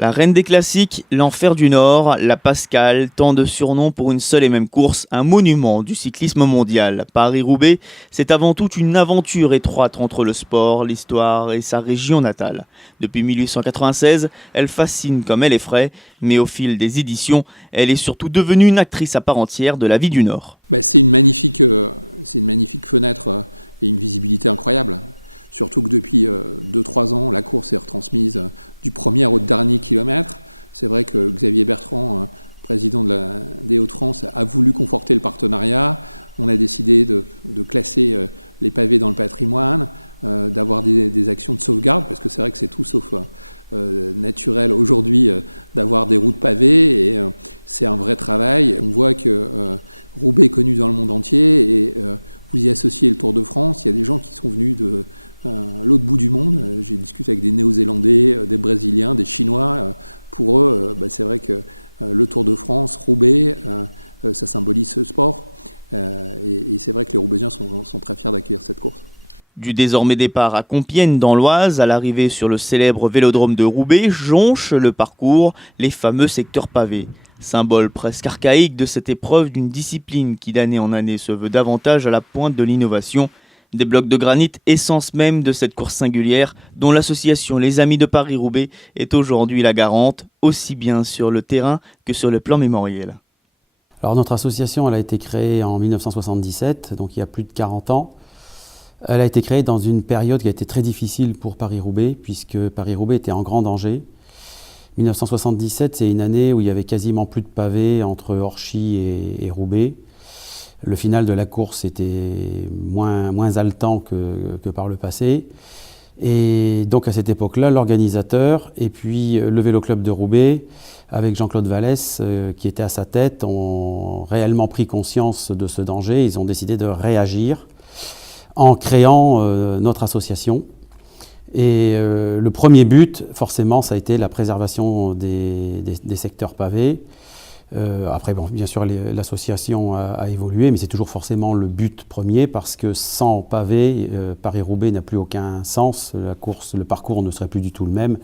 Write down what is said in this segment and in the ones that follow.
La reine des classiques, l'enfer du Nord, la Pascale, tant de surnoms pour une seule et même course, un monument du cyclisme mondial. Paris-Roubaix, c'est avant tout une aventure étroite entre le sport, l'histoire et sa région natale. Depuis 1896, elle fascine comme elle effraie, mais au fil des éditions, elle est surtout devenue une actrice à part entière de la vie du Nord. C'est une magnifique fenêtre et une visibilité incroyable. Surtout que depuis 2-3 ans, la course est retransmise du premier au dernier kilomètre. C'est vrai que Xavier Bertrand, président des Hauts-de-France, a voulu conforter le partenariat. On a décidé de classer les pavés dans le patrimoine, d'avoir des actions de sauvegarde, parce que c'est vrai que c'est tout sauf naturel aujourd'hui d'avoir des routes pavées, et c'est un vrai travail. On voit que Roubaix est connu dans le monde entier, et vous y associez le Tour de France. Il y a des gens qui sont venus de l'autre bout du monde. J'ai discuté avec des Néo-Zélandais, des Brésiliens, des Chinois. Pour eux, c'est vrai que le Tour de France, Roubaix, ça symbolise ce sport. Et c'est vrai que les Roubaisiens sont très fiers d'accueillir cette course. Du désormais départ à Compiègne dans l'Oise à l'arrivée sur le célèbre vélodrome de Roubaix, jonchent le parcours les fameux secteurs pavés. Symbole presque archaïque de cette épreuve d'une discipline qui d'année en année se veut davantage à la pointe de l'innovation. Des blocs de granit, essence même de cette course singulière dont l'association Les Amis de Paris-Roubaix est aujourd'hui la garante, aussi bien sur le terrain que sur le plan mémoriel. Alors notre association elle a été créée en 1977, donc il y a plus de 40 ans. Elle a été créée dans une période qui a été très difficile pour Paris-Roubaix, puisque Paris-Roubaix était en grand danger. 1977, c'est une année où il y avait quasiment plus de pavés entre Orchy et Roubaix. Le final de la course était moins haletant que par le passé. Et donc à cette époque-là, l'organisateur et puis le Vélo Club de Roubaix, avec Jean-Claude Vallès qui était à sa tête, ont réellement pris conscience de ce danger. Ils ont décidé de réagir en créant notre association. Et le premier but, forcément, ça a été la préservation des secteurs pavés. Après, bien sûr, l'association a évolué, mais c'est toujours forcément le but premier, parce que sans pavé, Paris-Roubaix n'a plus aucun sens. La course, le parcours ne serait plus du tout le même,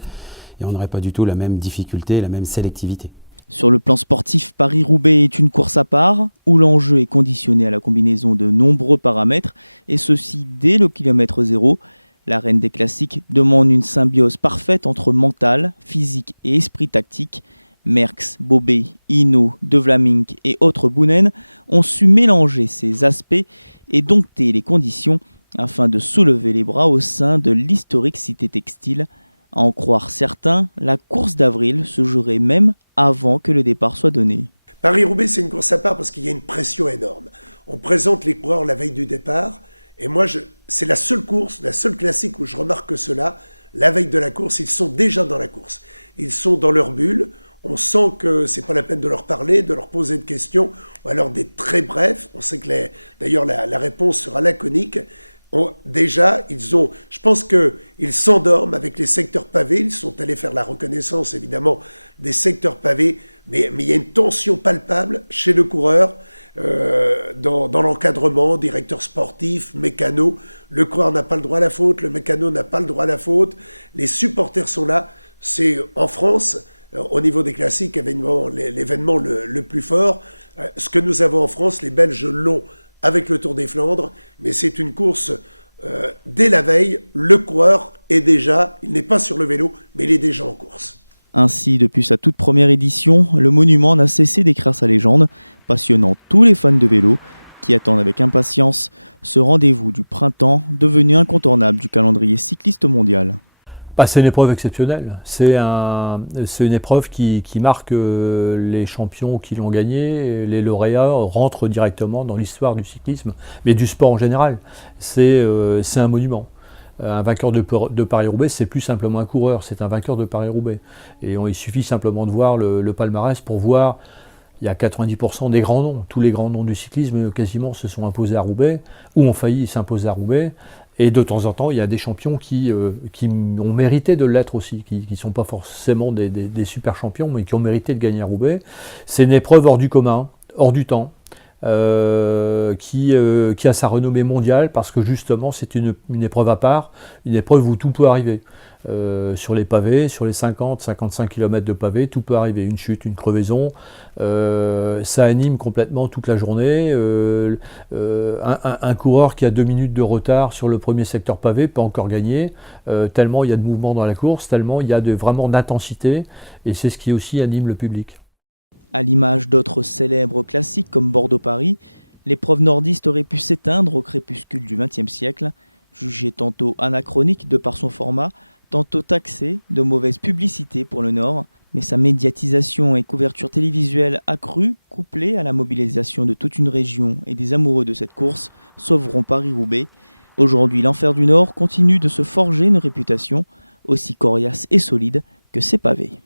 et on n'aurait pas du tout la même difficulté, la même sélectivité. Sur le plan sportif, Paris-Roubaix est une course à part, où l'enjeu est conditionné à la combinaison de nombreux paramètres, et ceci dès le kilomètre zéro. La reine des classiques demande une symbiose parfaite entre mental, physique et esprit tactique. Merckx, Bobet, Hinault, De Vlaeminck et autres Boonen ont su mélanger ces aspects et dompter les conditions afin de soulever les bras au sein de l'historique cité textile. À en croire certains, la course d'avril se jouerait même avant que le départ soit donné. Paris-Roubaix, c'est une course à part parce qu'il y a une pression énorme. On présente les coureurs la veille du départ, et moi, c'est la seule course, la seule classique où je remarque cela. La veille de la course, ils sont déjà dans la course. Ils sont dans leur bulle. On sent que c'est pas la peine de leur parler, de leur poser de questions, ou alors d'être très brefs. On sait que d'ailleurs la réponse sera laconique. Je pense qu'ils s'endorment avec les secteurs pavés. Ils sont allés faire la reconnaissance, évidemment, des secteurs pavés. Mais il y a une tension palpable chez le coureur, dans l'encadrement, directeur sportif, mécano. Le coureur n'a pas le droit à la faute, le mécano n'a pas le droit à la faute. Les supporters sont là. C'est en France, au niveau des classiques, l'événement le plus fort. Ce que nous avons en France, les Belges l'ont avec le Tour des Flandres, mais c'est une course, dès la veille, le coureur est déjà, il n'est pas sur le vélo, mais il est déjà en course. Ainsi, depuis sa toute première édition, le monument n'a cessé d'écrire sa légende, passionnant tous les fans de vélo qui attendent avec impatience ce rendez-vous du printemps devenu incontournable du calendrier cycliste mondial. C'est une épreuve exceptionnelle. C'est une épreuve qui marque les champions qui l'ont gagné. Les lauréats rentrent directement dans l'histoire du cyclisme, mais du sport en général. C'est un monument. Un vainqueur de Paris-Roubaix, c'est plus simplement un coureur, c'est un vainqueur de Paris-Roubaix. Et il suffit simplement de voir le palmarès pour voir, il y a 90% des grands noms. Tous les grands noms du cyclisme quasiment se sont imposés à Roubaix, ou ont failli s'imposer à Roubaix. Et de temps en temps, il y a des champions qui ont mérité de l'être aussi, qui ne sont pas forcément des super champions, mais qui ont mérité de gagner à Roubaix. C'est une épreuve hors du commun, hors du temps. qui a sa renommée mondiale parce que justement c'est une épreuve à part, une épreuve où tout peut arriver. Sur les pavés, sur les 50-55 km de pavés, tout peut arriver, une chute, une crevaison, ça anime complètement toute la journée. Un coureur qui a 2 minutes de retard sur le premier secteur pavé peut encore gagner, tellement il y a de mouvement dans la course, tellement il y a vraiment d'intensité, et c'est ce qui aussi anime le public. À l'image d'autres célèbres classiques comme Bordeaux-Paris, l'épreuve nordiste aurait pu s'éteindre au crépuscule du XXe siècle, jugée tantôt anachronique de par son format, tantôt taxée de mauvaise publicité pour le Nord, mais sa médiatisation et couverture télévisuelle accrue, couplée à la mobilisation de toute une région et des amoureux de cette course, sauveront Paris-Roubaix. Aujourd'hui, l'Enfer du Nord continue de se forger une réputation aussi coriace et solide que ses pavés.